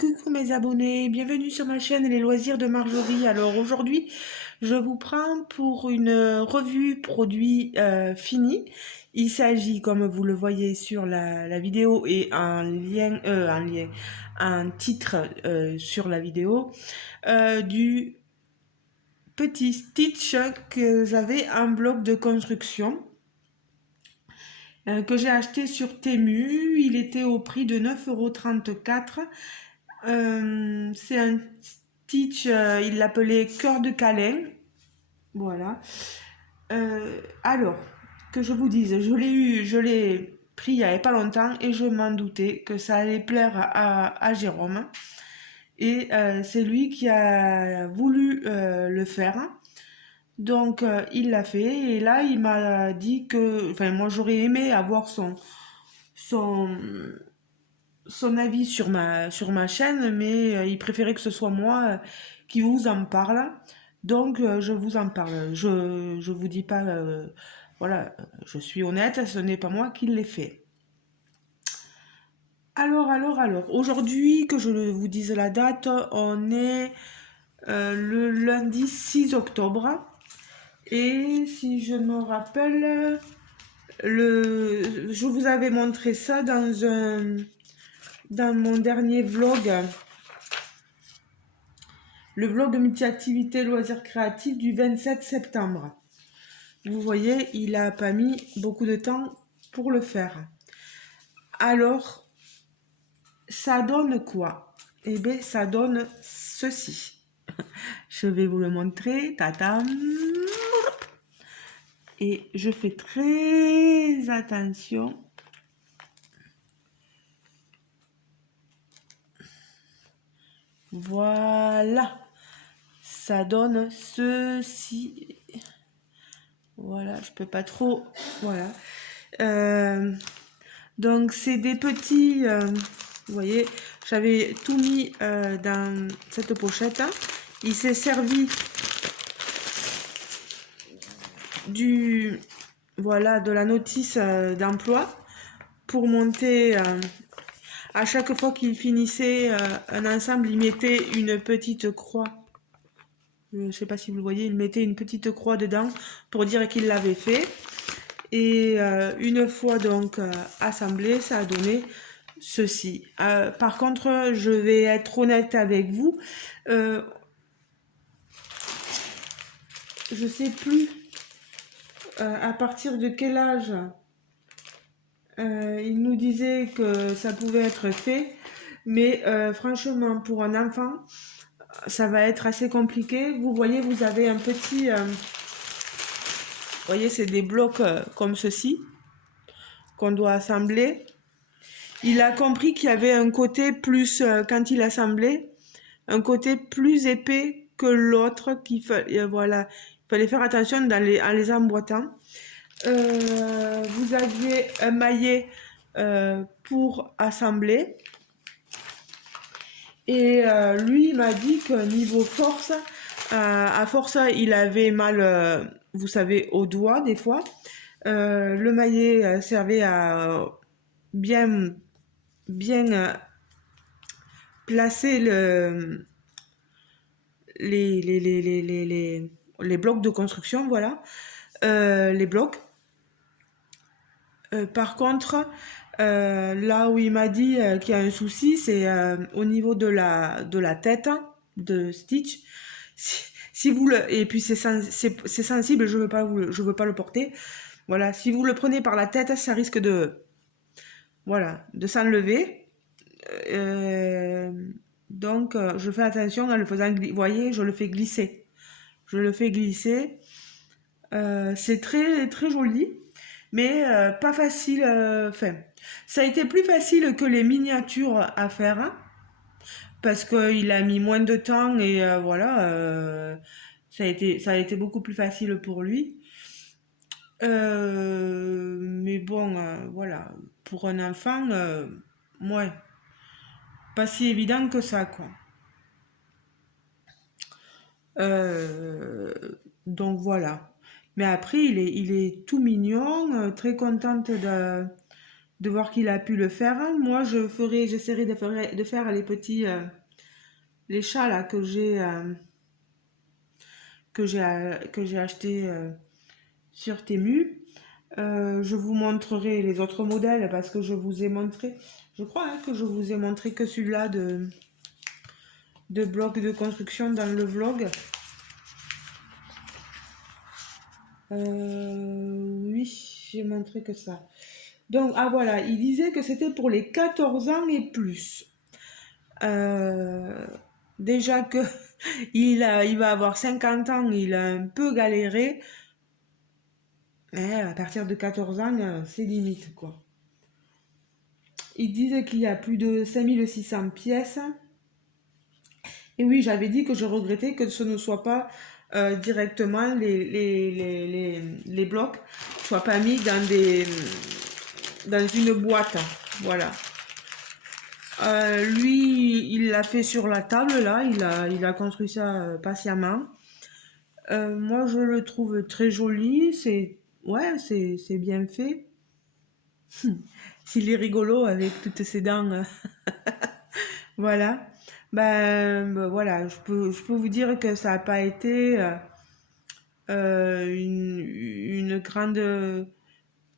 Coucou mes abonnés, bienvenue sur ma chaîne Les Loisirs de Marjorie. Alors aujourd'hui, je vous prends pour une revue produit fini. Il s'agit, comme vous le voyez sur la vidéo et un titre sur la vidéo, du petit Stitch que j'avais un bloc de construction que j'ai acheté sur Temu. Il était au prix de 9,34 €. C'est un Stitch, il l'appelait cœur de câlin. Voilà. Alors, que je vous dise, je l'ai pris il n'y avait pas longtemps et je m'en doutais que ça allait plaire à Jérôme. Et c'est lui qui a voulu le faire. Donc, il l'a fait et là, il m'a dit que, enfin, moi, j'aurais aimé avoir son, son avis sur ma chaîne, mais il préférait que ce soit moi qui vous en parle. Donc, je vous en parle. Je vous dis pas, voilà, je suis honnête, ce n'est pas moi qui l'ai fait. Alors, aujourd'hui, que je vous dise la date, on est le lundi 6 octobre. Et si je me rappelle, je vous avais montré ça dans mon dernier vlog, le vlog multi-activité loisirs créatifs du 27 septembre. Vous voyez, il a pas mis beaucoup de temps pour le faire. Alors, ça donne quoi? Eh bien, ça donne ceci. Je vais vous le montrer. Tatam. Et je fais très attention. Voilà. Ça donne ceci. Voilà, je peux pas trop. Voilà. Donc, c'est des petits. Vous voyez, j'avais tout mis dans cette pochette. Il s'est servi voilà, de la notice d'emploi pour monter. À chaque fois qu'il finissait un ensemble, il mettait une petite croix. Je ne sais pas si vous le voyez, il mettait une petite croix dedans pour dire qu'il l'avait fait. Et une fois donc assemblé, ça a donné ceci. Par contre, je vais être honnête avec vous. Je sais plus à partir de quel âge il nous disait que ça pouvait être fait. Mais franchement, pour un enfant, ça va être assez compliqué. Vous voyez, vous avez un petit... vous voyez, c'est des blocs comme ceci qu'on doit assembler. Il a compris qu'il y avait un côté plus, quand il assemblait, un côté plus épais que l'autre. Voilà, il fallait faire attention en les emboîtant. Vous aviez un maillet pour assembler. Et lui, il m'a dit que niveau force, à force, il avait mal, vous savez, au doigt des fois. Le maillet servait à bien, bien placer les, les, les, les, les, les, les blocs de construction, voilà, les blocs. Par contre, là où il m'a dit qu'il y a un souci, c'est au niveau de la tête de Stitch. Si vous le, et puis c'est sensible, je veux pas le porter. Voilà, si vous le prenez par la tête, ça risque voilà, de s'enlever. Euh, donc, je fais attention en le faisant glisser. Vous voyez, je le fais glisser. Je le fais glisser. C'est très, très joli, mais pas facile. Enfin, ça a été plus facile que les miniatures à faire, hein, parce qu'il a mis moins de temps et voilà, ça a été beaucoup plus facile pour lui. Mais bon, voilà, pour un enfant, ouais, pas si évident que ça, quoi. Euh, donc voilà. Mais après, il est tout mignon, très contente de voir qu'il a pu le faire. Moi, j'essaierai de faire les petits, les chats là que j'ai acheté sur Temu. Je vous montrerai les autres modèles parce que je vous ai montré, je crois que je vous ai montré que celui-là de blocs de construction dans le vlog. Oui, j'ai montré que ça. Donc, ah voilà, il disait que c'était pour les 14 ans et plus. Euh, déjà que il va avoir 50 ans, il a un peu galéré. Mais à partir de 14 ans, c'est limite, quoi. Il disait qu'il y a plus de 5600 pièces. Et oui, j'avais dit que je regrettais que ce ne soit pas directement les blocs soient pas mis dans une boîte. Voilà. Lui, il l'a fait sur la table, là. Il a construit ça patiemment. Moi, je le trouve très joli. Ouais, c'est bien fait. S'il est rigolo avec toutes ses dents. Voilà. Voilà, je peux vous dire que ça n'a pas été une grande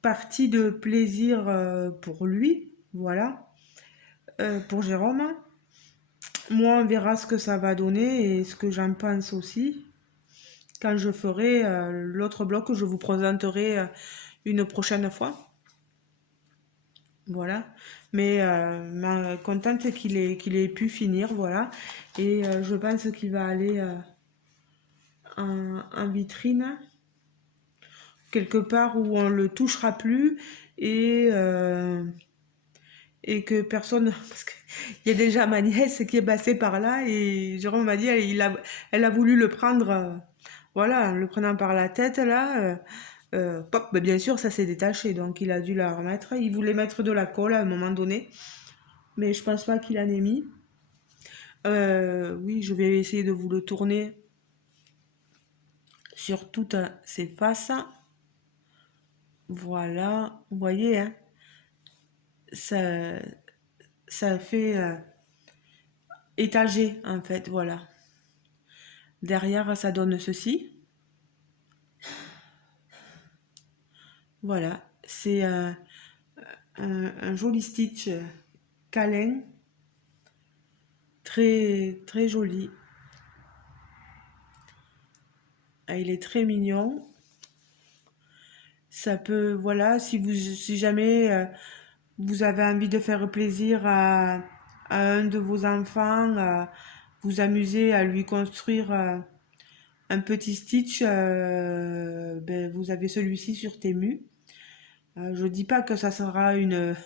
partie de plaisir pour lui. Voilà. Pour Jérôme. Moi, on verra ce que ça va donner et ce que j'en pense aussi. Quand je ferai l'autre bloc que je vous présenterai une prochaine fois. Voilà. Mais contente qu'il ait pu finir, voilà. Et je pense qu'il va aller en vitrine, quelque part où on le touchera plus et que personne... Parce qu'il y a déjà ma nièce qui est passée par là et Jérôme m'a dit, elle a voulu le prendre, voilà, en le prenant par la tête là. Pop, ben bien sûr, ça s'est détaché, donc il a dû la remettre. Il voulait mettre de la colle à un moment donné, mais je pense pas qu'il en ait mis. Oui, je vais essayer de vous le tourner sur toutes ses faces. Voilà, vous voyez, hein, ça, ça fait étagé en fait, voilà. Derrière, ça donne ceci. Voilà, c'est un joli stitch câlin, très très joli. Ah, il est très mignon. Ça peut, voilà, si jamais vous avez envie de faire plaisir à un de vos enfants, vous amuser à lui construire un petit stitch, ben, vous avez celui-ci sur Temu. Je dis pas que ça sera une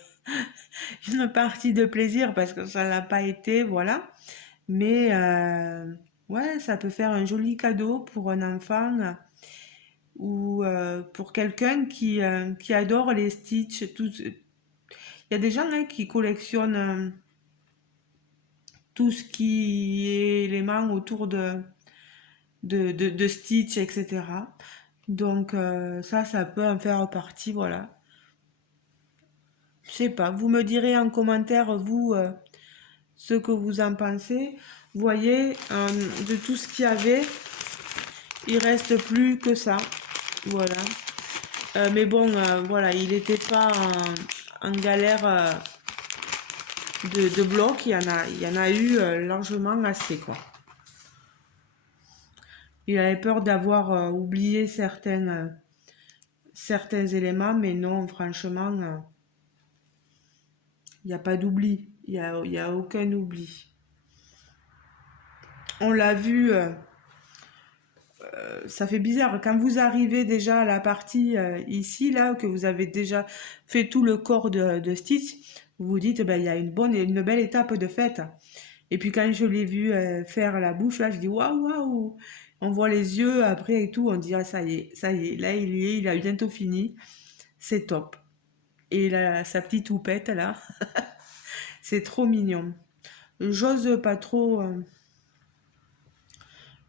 partie de plaisir parce que ça l'a pas été, voilà. Mais ouais, ça peut faire un joli cadeau pour un enfant ou pour quelqu'un qui adore les stitches. Il y a des gens hein, qui collectionnent tout ce qui est éléments autour de Stitch, etc. Donc ça peut en faire partie, voilà. Je sais pas, vous me direz en commentaire, vous, ce que vous en pensez. Vous voyez, de tout ce qu'il y avait, il reste plus que ça. Voilà. Mais bon, voilà, il n'était pas en galère de blocs. Il y en a eu largement assez, quoi. Il avait peur d'avoir oublié certains éléments, mais non, franchement, il n'y a pas d'oubli. Il y a aucun oubli. On l'a vu, ça fait bizarre. Quand vous arrivez déjà à la partie ici, là, que vous avez déjà fait tout le corps de Stitch, vous vous dites, ben, il y a une belle étape de fête. Et puis quand je l'ai vu faire la bouche, là, je dis waouh, waouh. On voit les yeux après et tout, on dirait ça y est, là il y est, il a bientôt fini. C'est top. Et là, sa petite houppette là, c'est trop mignon. J'ose pas trop.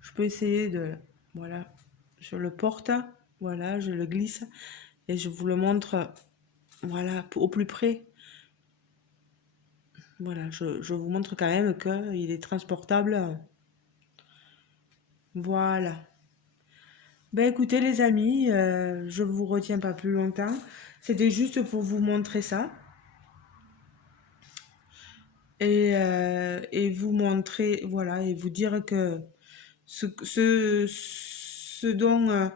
Je peux essayer de. Voilà. Je le porte. Voilà, je le glisse. Et je vous le montre Voilà, au plus près. Voilà, je vous montre quand même qu'il est transportable. Voilà. Ben écoutez les amis, je vous retiens pas plus longtemps. C'était juste pour vous montrer ça. Et vous montrer, voilà, et vous dire que ce dont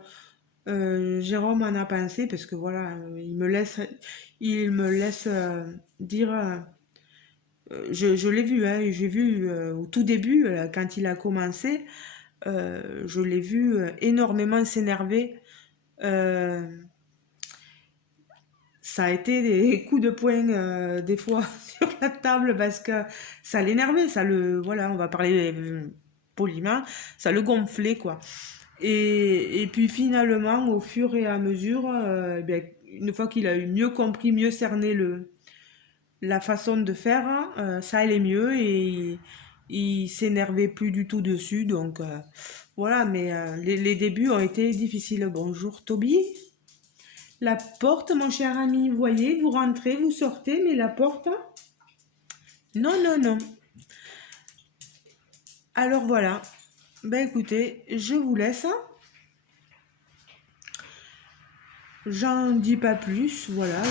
Jérôme en a pensé, parce que voilà, il me laisse dire, je l'ai vu, hein, j'ai vu au tout début, quand il a commencé, je l'ai vu énormément s'énerver. Euh, Ça a été des coups de poing des fois sur la table parce que ça l'énervait, voilà, on va parler poliment, ça le gonflait quoi. Et puis finalement, au fur et à mesure, une fois qu'il a eu mieux compris, mieux cerné la façon de faire, ça allait mieux et il s'énervait plus du tout dessus. Donc voilà, mais les débuts ont été difficiles. Bonjour Toby. La porte, mon cher ami, vous voyez, vous rentrez, vous sortez, mais la porte, non, non, non. Alors voilà, ben écoutez, je vous laisse. J'en dis pas plus, voilà,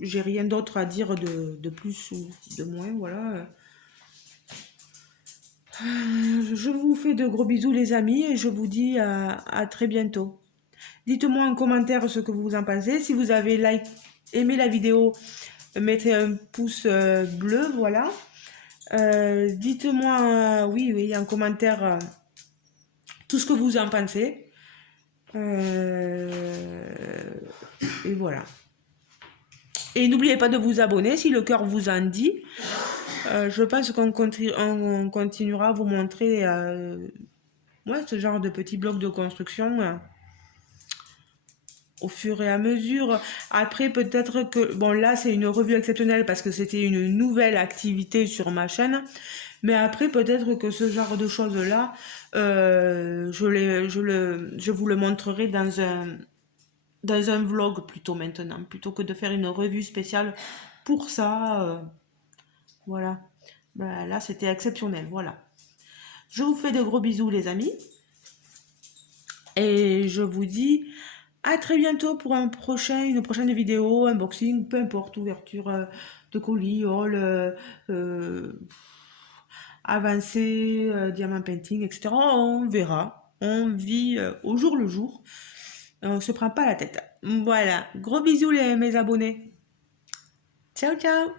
j'ai rien d'autre à dire de plus ou de moins, voilà. Je vous fais de gros bisous les amis et je vous dis à très bientôt. Dites-moi en commentaire ce que vous en pensez. Si vous avez aimé la vidéo, mettez un pouce bleu, voilà. Dites-moi, oui, en commentaire tout ce que vous en pensez. Et voilà. Et n'oubliez pas de vous abonner si le cœur vous en dit. Je pense on continuera à vous montrer ce genre de petits blocs de construction au fur et à mesure. Après, peut-être que, bon là c'est une revue exceptionnelle parce que c'était une nouvelle activité sur ma chaîne. Mais après, peut-être que ce genre de choses-là, je vous le montrerai dans un vlog plutôt maintenant, plutôt que de faire une revue spéciale pour ça. Voilà. Ben, là, c'était exceptionnel. Voilà. Je vous fais de gros bisous, les amis. Et je vous dis à très bientôt pour une prochaine vidéo, unboxing, peu importe, ouverture de colis, haul, avancé, diamant painting, etc. On verra. On vit au jour le jour. On se prend pas la tête. Voilà. Gros bisous mes abonnés. Ciao, ciao.